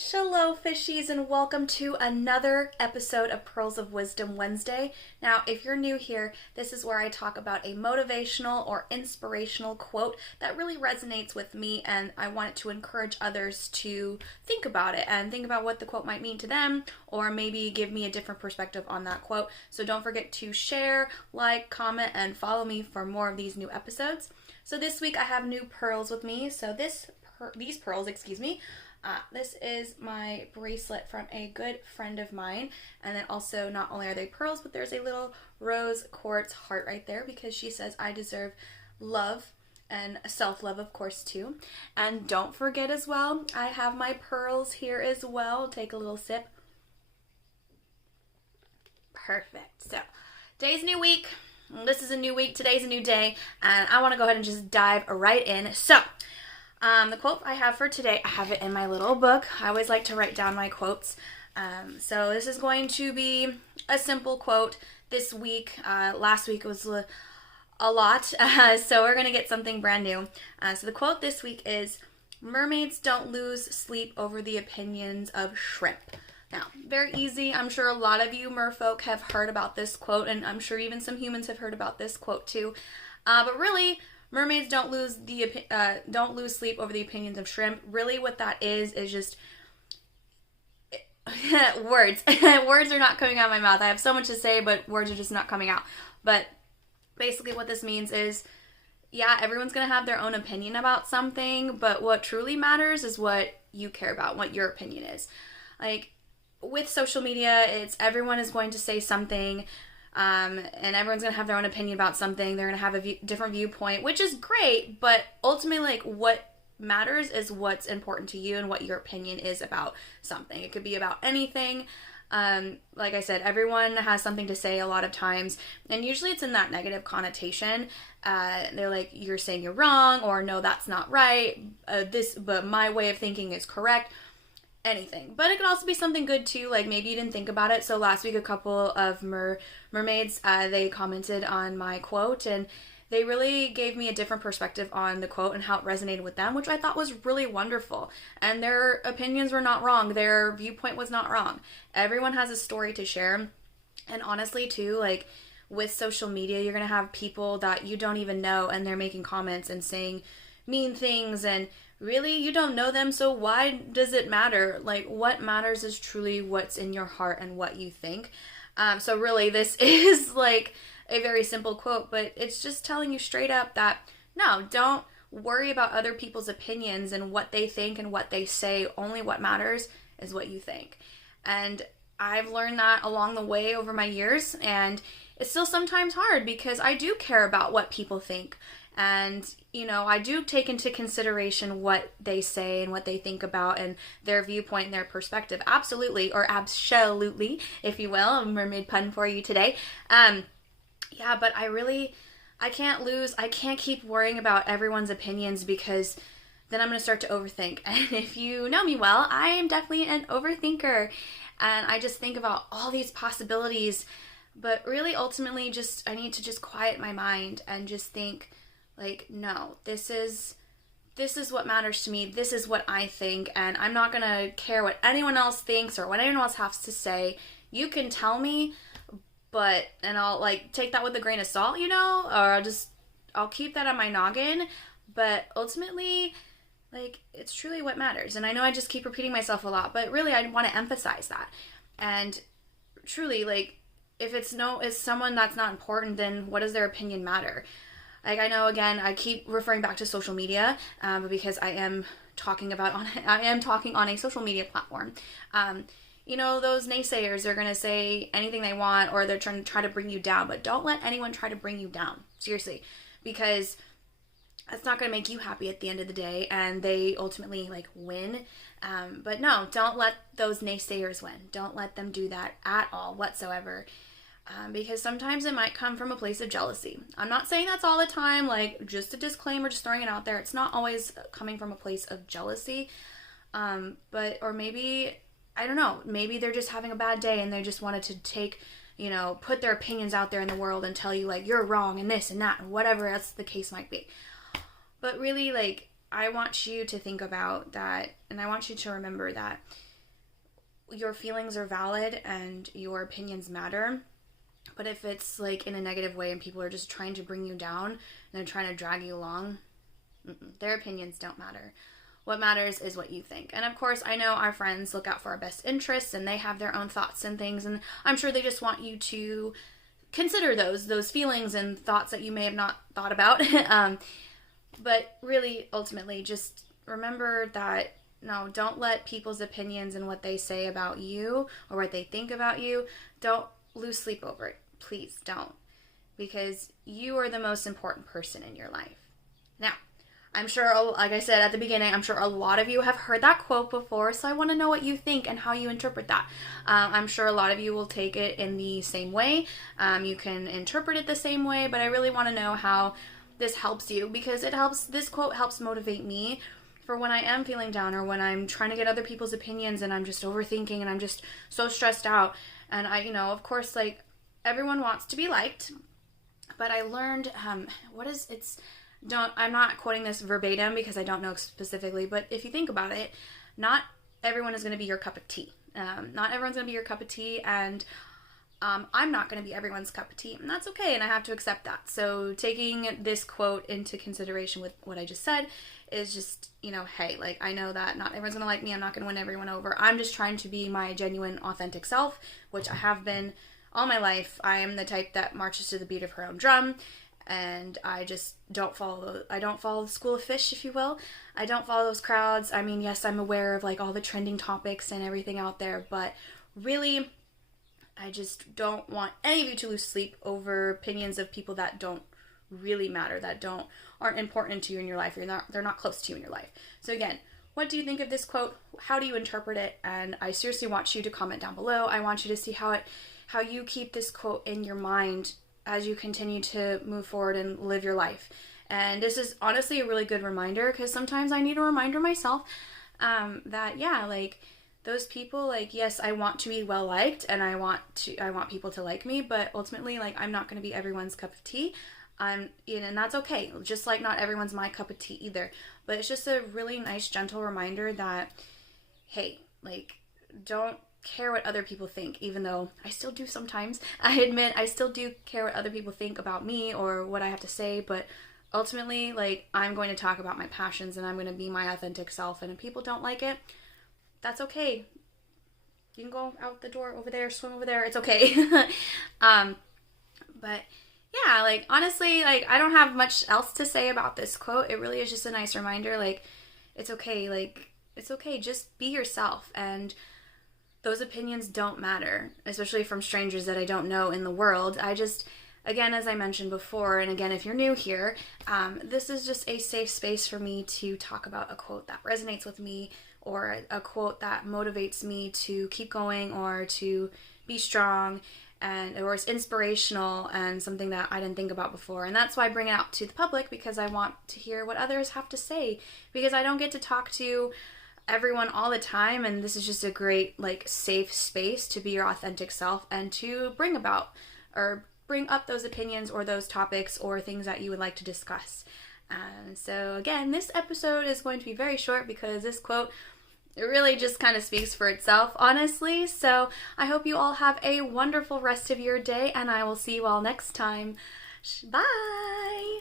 Shalom, fishies, and welcome to another episode of Pearls of Wisdom Wednesday. Now, if you're new here, this is where I talk about a motivational or inspirational quote that really resonates with me, and I want it to encourage others to think about it and think about what the quote might mean to them, or maybe give me a different perspective on that quote. So don't forget to share, like, comment, and follow me for more of these new episodes. So this week I have new pearls with me. So these pearls, this is my bracelet from a good friend of mine, and then also not only are they pearls, but there's a little rose quartz heart right there because she says I deserve love and self-love, of course, too. And don't forget as well, I have my pearls here as well. Take a little sip. Perfect. So today's a new week. This is a new week. Today's a new day, and I want to go ahead and just dive right in. So the quote I have for today, I have it in my little book. I always like to write down my quotes. So this is going to be a simple quote this week. Last week was a lot, so we're going to get something brand new. So the quote this week is, "Mermaids don't lose sleep over the opinions of shrimp." Now, very easy. I'm sure a lot of you merfolk have heard about this quote, and I'm sure even some humans have heard about this quote too. But really, mermaids don't lose sleep over the opinions of shrimp. Really, what that is just words. Words are not coming out of my mouth. I have so much to say, but words are just not coming out. But basically, what this means is, yeah, everyone's gonna have their own opinion about something, but what truly matters is what you care about, what your opinion is. Like with social media, it's everyone is going to say something. And everyone's going to have their own opinion about something. They're going to have a different viewpoint, which is great, but ultimately, like, what matters is what's important to you and what your opinion is about something. It could be about anything. Like I said, everyone has something to say a lot of times, and usually it's in that negative connotation. They're like, you're saying you're wrong, or no, that's not right. But my way of thinking is correct. Anything, but it could also be something good too, like maybe you didn't think about it. So last week a couple of mermaids they commented on my quote, and they really gave me a different perspective on the quote and how it resonated with them, which I thought was really wonderful. And their opinions were not wrong, their viewpoint was not wrong. Everyone has a story to share. And honestly too, like with social media, you're gonna have people that you don't even know, and they're making comments and saying mean things, and really, you don't know them, so why does it matter? Like, what matters is truly what's in your heart and what you think. So really, this is like a very simple quote, but it's just telling you straight up that, no, don't worry about other people's opinions and what they think and what they say. Only what matters is what you think. And I've learned that along the way over my years, and it's still sometimes hard because I do care about what people think. And, you know, I do take into consideration what they say and what they think about and their viewpoint and their perspective. Absolutely, or absolutely, if you will. A mermaid pun for you today. Yeah, but I can't keep worrying about everyone's opinions because then I'm going to start to overthink. And if you know me well, I am definitely an overthinker. And I just think about all these possibilities. But really, ultimately, I need to just quiet my mind and just think, like, no, this is what matters to me. This is what I think, and I'm not gonna care what anyone else thinks or what anyone else has to say. You can tell me, and I'll like take that with a grain of salt, you know, or I'll keep that on my noggin. But ultimately, like, it's truly what matters. And I know I just keep repeating myself a lot, but really, I want to emphasize that. And truly, like, if it's someone that's not important, then what does their opinion matter? Like, I know, again, I keep referring back to social media, but because I am talking on a social media platform. You know, those naysayers are going to say anything they want, or they're trying to try to bring you down, but don't let anyone try to bring you down. Seriously, because that's not going to make you happy at the end of the day, and they ultimately, like, win. But no, don't let those naysayers win. Don't let them do that at all whatsoever. Because sometimes it might come from a place of jealousy. I'm not saying that's all the time, like, just a disclaimer, just throwing it out there. It's not always coming from a place of jealousy. Or maybe, I don't know, maybe they're just having a bad day and they just wanted to put their opinions out there in the world and tell you, like, you're wrong and this and that and whatever else the case might be. But really, like, I want you to think about that, and I want you to remember that your feelings are valid and your opinions matter. But if it's like in a negative way and people are just trying to bring you down and they're trying to drag you along, their opinions don't matter. What matters is what you think. And of course, I know our friends look out for our best interests and they have their own thoughts and things. And I'm sure they just want you to consider those feelings and thoughts that you may have not thought about. But really, ultimately, just remember that, no, don't let people's opinions and what they say about you or what they think about you, don't lose sleep over it. Please don't. Because you are the most important person in your life. Now, I'm sure, like I said at the beginning, I'm sure a lot of you have heard that quote before, so I want to know what you think and how you interpret that. I'm sure a lot of you will take it in the same way. You can interpret it the same way, but I really want to know how this helps you, because this quote helps motivate me for when I am feeling down or when I'm trying to get other people's opinions and I'm just overthinking and I'm just so stressed out. And of course, like, everyone wants to be liked, but I learned, I'm not quoting this verbatim because I don't know specifically, but if you think about it, not everyone is going to be your cup of tea. Not everyone's going to be your cup of tea, and I'm not going to be everyone's cup of tea, and that's okay, and I have to accept that. So taking this quote into consideration with what I just said is just, hey, like, I know that not everyone's going to like me. I'm not going to win everyone over. I'm just trying to be my genuine, authentic self, which I have been all my life. I am the type that marches to the beat of her own drum. And I just don't follow the school of fish, if you will. I don't follow those crowds. I mean, yes, I'm aware of like all the trending topics and everything out there, but really, I just don't want any of you to lose sleep over opinions of people that don't really matter, that aren't important to you in your life. They're not close to you in your life. So again, what do you think of this quote? How do you interpret it? And I seriously want you to comment down below. I want you to see how you keep this quote in your mind as you continue to move forward and live your life. And this is honestly a really good reminder, because sometimes I need a reminder myself that, yeah, like, those people, like, yes, I want to be well liked and I want people to like me, but ultimately, like, I'm not going to be everyone's cup of tea. And that's okay. Just like not everyone's my cup of tea either. But it's just a really nice, gentle reminder that, hey, like, don't care what other people think, even though I still do sometimes. I admit I still do care what other people think about me or what I have to say, but ultimately, like, I'm going to talk about my passions and I'm going to be my authentic self, and if people don't like it, that's okay. You can go out the door over there, swim over there, it's okay. But yeah, like, honestly, like, I don't have much else to say about this quote. It really is just a nice reminder, like, it's okay, just be yourself, and those opinions don't matter, especially from strangers that I don't know in the world. Again, as I mentioned before, and again, if you're new here, this is just a safe space for me to talk about a quote that resonates with me, or a quote that motivates me to keep going or to be strong, or it's inspirational and something that I didn't think about before. And that's why I bring it out to the public, because I want to hear what others have to say, because I don't get to talk to everyone all the time, and this is just a great, like, safe space to be your authentic self and to bring up those opinions or those topics or things that you would like to discuss. So again, this episode is going to be very short because this quote, it really just kind of speaks for itself, honestly. So I hope you all have a wonderful rest of your day, and I will see you all next time. Bye!